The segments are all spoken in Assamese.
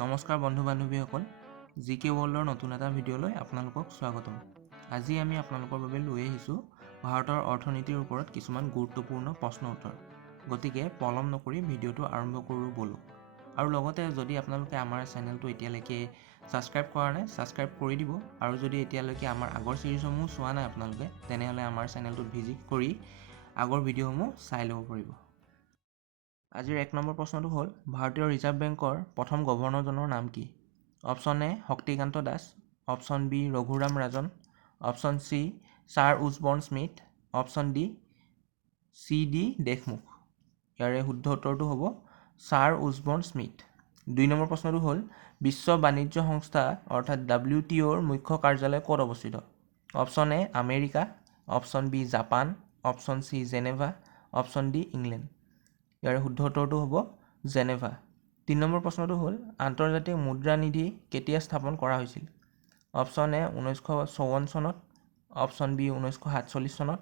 নমস্কাৰ বন্ধু বান্ধৱীসকল, জিকে ৱৰ্ল্ডৰ নতুন এটা ভিডিঅ'লৈ আপোনালোকক স্বাগতম। আজি আমি আপোনালোকৰ বাবে লৈ আহিছোঁ ভাৰতৰ অৰ্থনীতিৰ ওপৰত কিছুমান গুৰুত্বপূৰ্ণ প্ৰশ্ন উত্তৰ। গতিকে পলম নকৰি ভিডিঅ'টো আৰম্ভ কৰোঁ ব'লক। আৰু লগতে যদি আপোনালোকে আমাৰ চেনেলটো এতিয়ালৈকে ছাবস্ক্ৰাইব কৰা নাই, ছাবস্ক্ৰাইব কৰি দিব। আৰু যদি এতিয়ালৈকে আমাৰ আগৰ ছিৰিজসমূহ চোৱা নাই আপোনালোকে, তেনেহ'লে আমাৰ চেনেলটোত ভিজিট কৰি আগৰ ভিডিঅ'সমূহ চাই ল'ব পাৰিব। আজিৰ 1 নম্বৰ প্ৰশ্নটো হ'ল, ভাৰতীয় ৰিজাৰ্ভ বেংকৰ প্ৰথম গভৰ্ণৰজনৰ নাম কি? Option A Shaktikanta Das, option B Raghuram Rajan, option C sir Osborne Smith, option D C D. Deshmukh. ইয়াৰে শুদ্ধ উত্তৰটো হ'ব ছাৰ ওছবৰ্ণ স্মিথ। 2 নম্বৰ প্ৰশ্নটো হ'ল, বিশ্ব বাণিজ্য সংস্থা অৰ্থাৎ WTOৰ মুখ্য কাৰ্যালয় ক'ত অৱস্থিত? Option A America, option B Japan, option C Geneva, option D England. ইয়াৰে শুদ্ধ উত্তৰটো হ'ব জেনেভা। 3 নম্বৰ প্ৰশ্নটো হ'ল, আন্তৰ্জাতিক মুদ্ৰা নিধি কেতিয়া স্থাপন কৰা হৈছিল? অপশ্যন এ 1954 চনত, অপশ্যন বি 1947 চনত,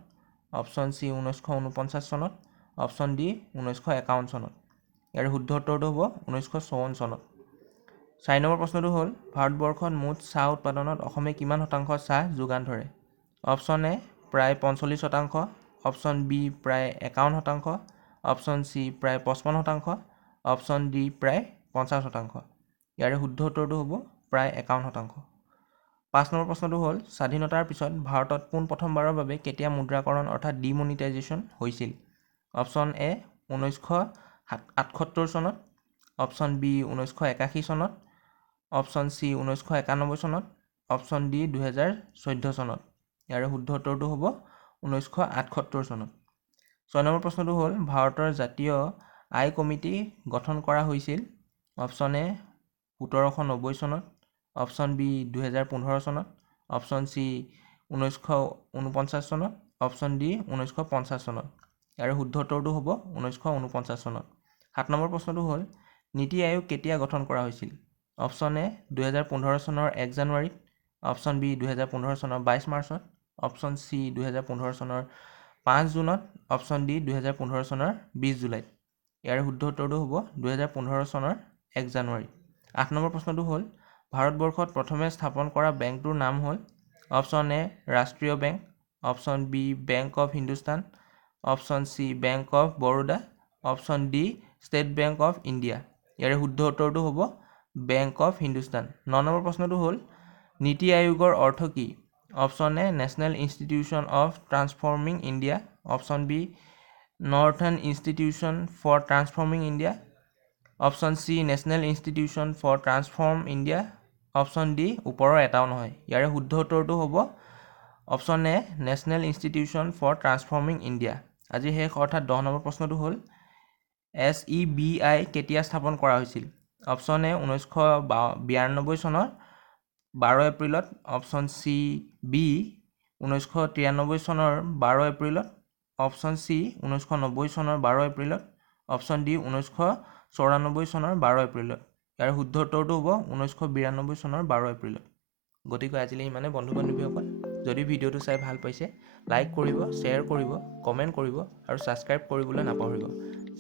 অপশ্যন চি 1949 চনত, অপশ্যন ডি 1951 চনত। ইয়াৰ শুদ্ধ উত্তৰটো হ'ব 1954 চনত। 4 নম্বৰ প্ৰশ্নটো হ'ল, ভাৰতবৰ্ষত মুঠ চাহ উৎপাদনত অসমে কিমান শতাংশ চাহ যোগান ধৰে? অপশ্যন এ প্ৰায় 45 শতাংশ, অপশ্যন বি প্ৰায় 51 শতাংশ, অপশ্যন চি প্ৰায় 55 শতাংশ, অপশ্যন ডি প্ৰায় 50 শতাংশ। ইয়াৰে শুদ্ধ উত্তৰটো হ'ব প্ৰায় 51 শতাংশ। 5 নম্বৰ প্ৰশ্নটো হ'ল, স্বাধীনতাৰ পিছত ভাৰতত পোনপ্ৰথমবাৰৰ বাবে কেতিয়া মুদ্ৰাকৰণ অৰ্থাৎ ডিমনিটাইজেশ্যন হৈছিল? অপশ্যন এ 1978 চনত, অপশ্যন বি 1981 চনত, অপশ্যন চি 1991 চনত, অপশ্যন ডি 2014 চনত। ইয়াৰে শুদ্ধ উত্তৰটো হ'ব 1978 চনত। 6 নম্বৰ প্ৰশ্নটো হ'ল, ভাৰতৰ জাতীয় আয় কমিটি গঠন কৰা হৈছিল? অপশ্যন এ 1790 চনত, অপশ্যন বি 2015 চনত, অপশ্যন চি 1949 চনত, অপশ্যন ডি 1950 চনত। ইয়াৰ শুদ্ধ উত্তৰটো হ'ব 1949 চনত। 7 নম্বৰ প্ৰশ্নটো হ'ল, নীতি আয়োগ কেতিয়া গঠন কৰা হৈছিল? অপশ্যন এ 2015 চনৰ 1 জানুৱাৰীত, অপশ্যন বি 2015 চনৰ 22 মাৰ্চত, অপশ্যন চি 2015 চনৰ 5 জুনত, অপশ্যন ডি 2015 চনৰ 20 জুলাইত। ইয়াৰ শুদ্ধ উত্তৰটো হ'ব 2015 চনৰ 1 জানুৱাৰী। 8 নম্বৰ প্ৰশ্নটো হ'ল, ভাৰতবৰ্ষত প্ৰথমে স্থাপন কৰা বেংকটোৰ নাম হ'ল? অপশ্যন এ ৰাষ্ট্ৰীয় bank, option B bank of Hindustan, option C bank of Baroda, option D state bank of India. ইয়াৰে শুদ্ধ উত্তৰটো হ'ব বেংক অৱ হিন্দুস্তান। 9 নম্বৰ প্ৰশ্নটো হ'ল, নীতি আয়োগৰ অৰ্থ কি? Option A national institution of transforming India, option B northern institution for transforming India, option C national institution for transform India, option D ওপৰৰ এটাও নহয়। ইয়াৰে শুদ্ধ উত্তৰটো হ'ব option A national institution for transforming India. আজি শেষ অৰ্থাৎ 10 নম্বৰ প্ৰশ্নটো হ'ল, SEBI কেতিয়া স্থাপন কৰা হৈছিল? অপশ্যন এ 1992 চনৰ 12 এপ্ৰিলত, অপশ্যন চি বি 1993 চনৰ 12 এপ্ৰিলত, অপশ্যন চি 1990 চনৰ 12 এপ্ৰিলত, অপশ্যন ডি 1994 চনৰ 12 এপ্ৰিলত। ইয়াৰ শুদ্ধ উত্তৰটো হ'ব 1992 চনৰ 12 এপ্ৰিলত। গতিকে আজিলৈ ইমানে বন্ধু বান্ধৱীসকল। যদি ভিডিঅ'টো চাই ভাল পাইছে, লাইক কৰিব, শ্বেয়াৰ কৰিব, কমেণ্ট কৰিব আৰু ছাবস্ক্ৰাইব কৰিবলৈ নাপাহৰিব।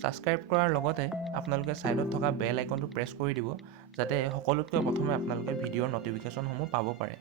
ছাবস্ক্ৰাইব কৰাৰ লগতে আপোনালোকে ছাইডত থকা বেল আইকনটো প্ৰেছ কৰি দিব, যাতে সকলোতকৈ প্ৰথমে আপোনালোকে ভিডিঅ'ৰ ন'টিফিকেশ্যনসমূহ পাব পাৰে।